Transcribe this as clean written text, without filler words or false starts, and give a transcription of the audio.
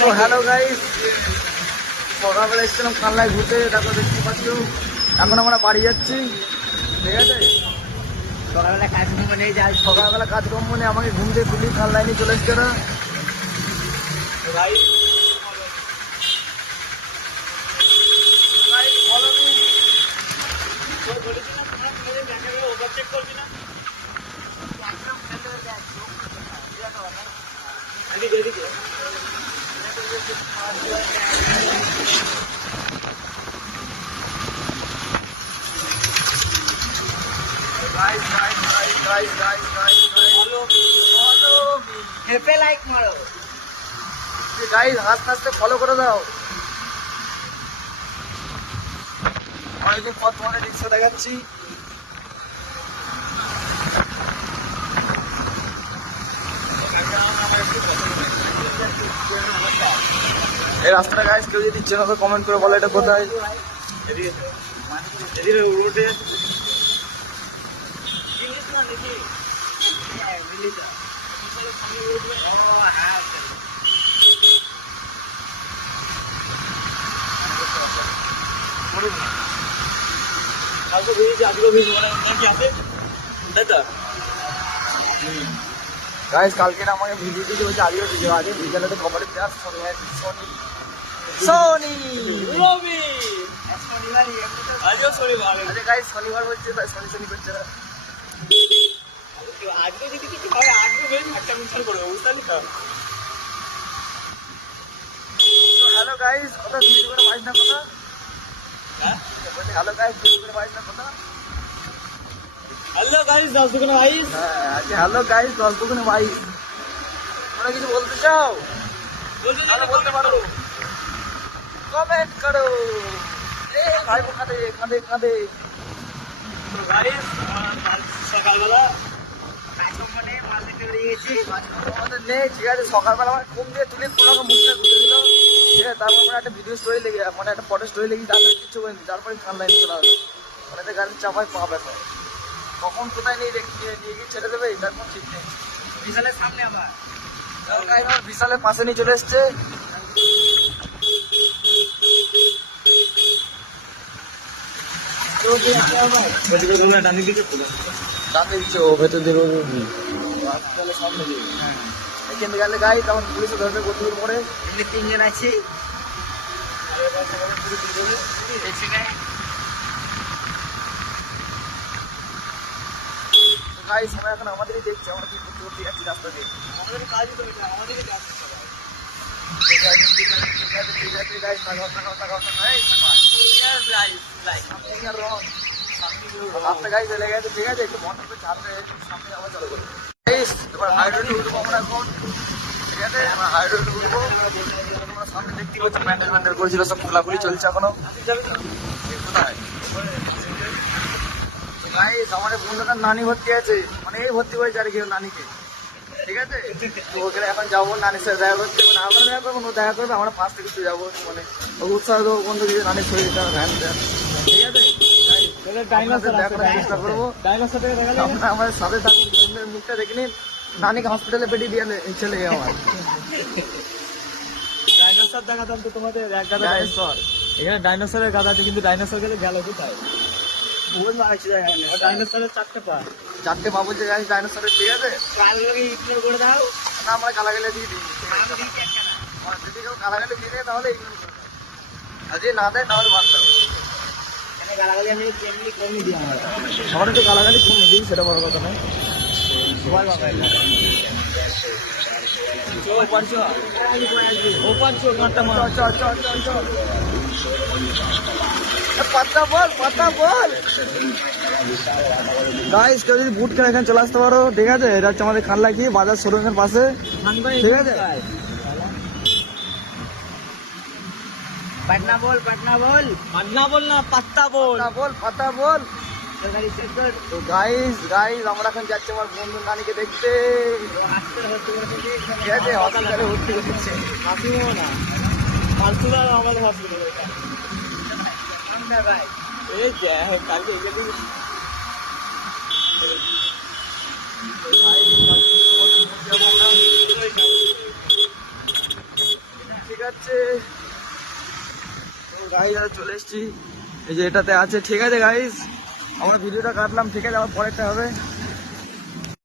তো hello guys, সকালবেলা এসেছিলাম কানলায় ঘুরতে, দেখো দেখতে পাচ্ছ এখন আমরা বাড়ি যাচ্ছি। ঠিক আছে, সকালবেলা কাজকর্ম নেই, যাই সকালবেলা কাজকর্ম নেই, আমাকে ঘুম থেকে তুলি কানলায় নিয়ে চলে এসছে না ভাই। হেপে লাইক মারো গাইস, আস্তে আস্তে ফলো করে দাও। অনেকদিন পর তোমাদের রিক্সা দেখাচ্ছি। এই রাস্তাটা গাইস কেউ যদি ইচ্ছে না কমেন্ট করে বলো এটা কোথায়। রোডে গাইস কালকে না আমাকে ভিডিও দিতে বলছে, আজকে ভিডিও আজকে বিকেলে তো খবরের দেওয়া সোনি সোনি রবি আজও শনিবার। আচ্ছা গাইস, শনিবার বলছে তাই শনি শনি করছে না। আজকে যদি কিছু হয় আজকে বেশ একটা মিশন করবো, বুঝতে তো। হ্যালো গাইস, কথা ভিডিও করে পাইস না কথা। হ্যালো গাইস, ভিডিও করে পাইস না কথা। হ্যালো গাইস, 10 দুগুণে 22। আচ্ছা হ্যালো গাইস, 10 দুগুণে 22। তোমরা কিছু বলতে চাও? তাহলে বলতে পারো, কমেন্ট করো। এ ভাই কাঁদে কাঁদে কাঁদে। সকালবেলা কাজকর্ম নেই, মাল দিতে বেরিয়ে গেছি। আমাদের নেই, ঠিক আছে। সকালবেলা আমার ঘুম দিয়ে তুলে পুরো মুখটা ঘুরে দিল। ঠিক আছে, তারপর আমরা একটা ভিডিও স্টোরি লেগে মানে একটা ফটো স্টোরি লেগে তারপরে কিছু করিনি, তারপরে খান লাইন চলে আসলো। মানে গাড়ির চাপায় পা ব্যথা, কখন কোথায় নিয়ে নিয়ে গিয়ে ছেড়ে দেবে তার কোনো ঠিক নেই। বিশালের সামনে আবার আমার বিশালের পাশে নিয়ে চলে এসছে। ডান দিকে ডানে দিচ্ছে, ও ভেতর দিয়ে সামনে দিয়ে এখান থেকে গেলে গাই, তখন পুলিশে ধরবে গতির পরে। এমনি 3 জন আছি। গাই সবাই এখন আমাদেরই দেখছে, আমরা কি করতে করতে যাচ্ছি রাস্তা দিয়ে। আমাদের কাজই তো এটা, আমাদেরকে যাচ্ছে সবাই। ঠিক আছে ঠিক আছে ঠিক আছে ঠিক আছে গাই, তাকাও তাকাও তাকাও তাকাও। এই রাস্তা গাই চলে গেছে, ঠিক আছে। একটু মনে করে চাপে সামনে যাওয়া চলে গেল। এবার হাইরোডে উঠবো আমরা এখন, ঠিক আছে। আমরা হাইরোডে উঠবো। তোমরা সামনে দেখতে পাচ্ছ প্যান্ডেল ম্যান্ডেল করেছিল, সব খোলাখুলি চলছে এখনো। কোথায় গাইস, আমাদের বন্ধুটার নানি ভর্তি আছে, মানে এই ভর্তি হয়েছে আর কি নানিকে। ঠিক আছে, তো ওখানে এখন যাবো নানির সাথে দেখা করতে। মানে আমরা দেখা করবো, ও দেখা করবে, আমরা পাশ থেকে একটু যাবো। মানে উৎসাহ দেবো বন্ধু দিয়ে নানির শরীর ভ্যান দেন। ঠিক আছে, চেষ্টা করবো। আপনারা আমাদের সাথে থাকুন, বন্ধুদের মুখটা দেখে নিন। নানিকে হসপিটালে পেটি দিয়ে চলে গিয়ে আমার ডাইনোসর দেখাতাম তো তোমাদের, এক গাদা ডাইনোসর। এখানে ডাইনোসরের গাদা আছে, কিন্তু ডাইনোসর গেলে গেল কোথায়? বহুত মারাচ্ছি ডাইনোসরের 4টে পা। 4টে পা বলছে গাইস ডাইনোসরের, ঠিক আছে। কালকে ইগনোর করে দাও। না আমরা গালাগালি দিয়ে দিই, যদি কেউ গালাগালি দিয়ে দেয় তাহলে ইগনোর করবে, আর যদি না দেয় তাহলে বাদ দেবো। এখানে গালাগালি আমি এমনি কমই দিই আমরা। আমরা তো গালাগালি কমে দিই, সেটা বড় কথা নয়। সবাই বাবা পাতা বল পাতা বল গাইস, কেউ যদি বুট খেলে এখানে চলে আসতে পারো, ঠিক আছে। এটা হচ্ছে আমাদের খানলাকি বাজার শোরুমের পাশে, ঠিক আছে। পাটনা বল, পাটনা বল, পাটনা বল না পাত্তা বল, পাতা বল পাতা বল। তো গাইস গাইস, আমরা এখন যাচ্ছি আমার বন্ধু নানিকে দেখতে, ঠিক আছে। হসপিটালে ভর্তি করছে। হাসিও না পার্সোনাল আমাদের হসপিটালে। এই যে কালকে যাচ্ছে। গাইজ চলে এসছি, এই যে এটাতে আছে। ঠিক আছে গাইজ, আমরা ভিডিওটা কাটলাম, ঠিক আছে, আবার পরেরটা হবে।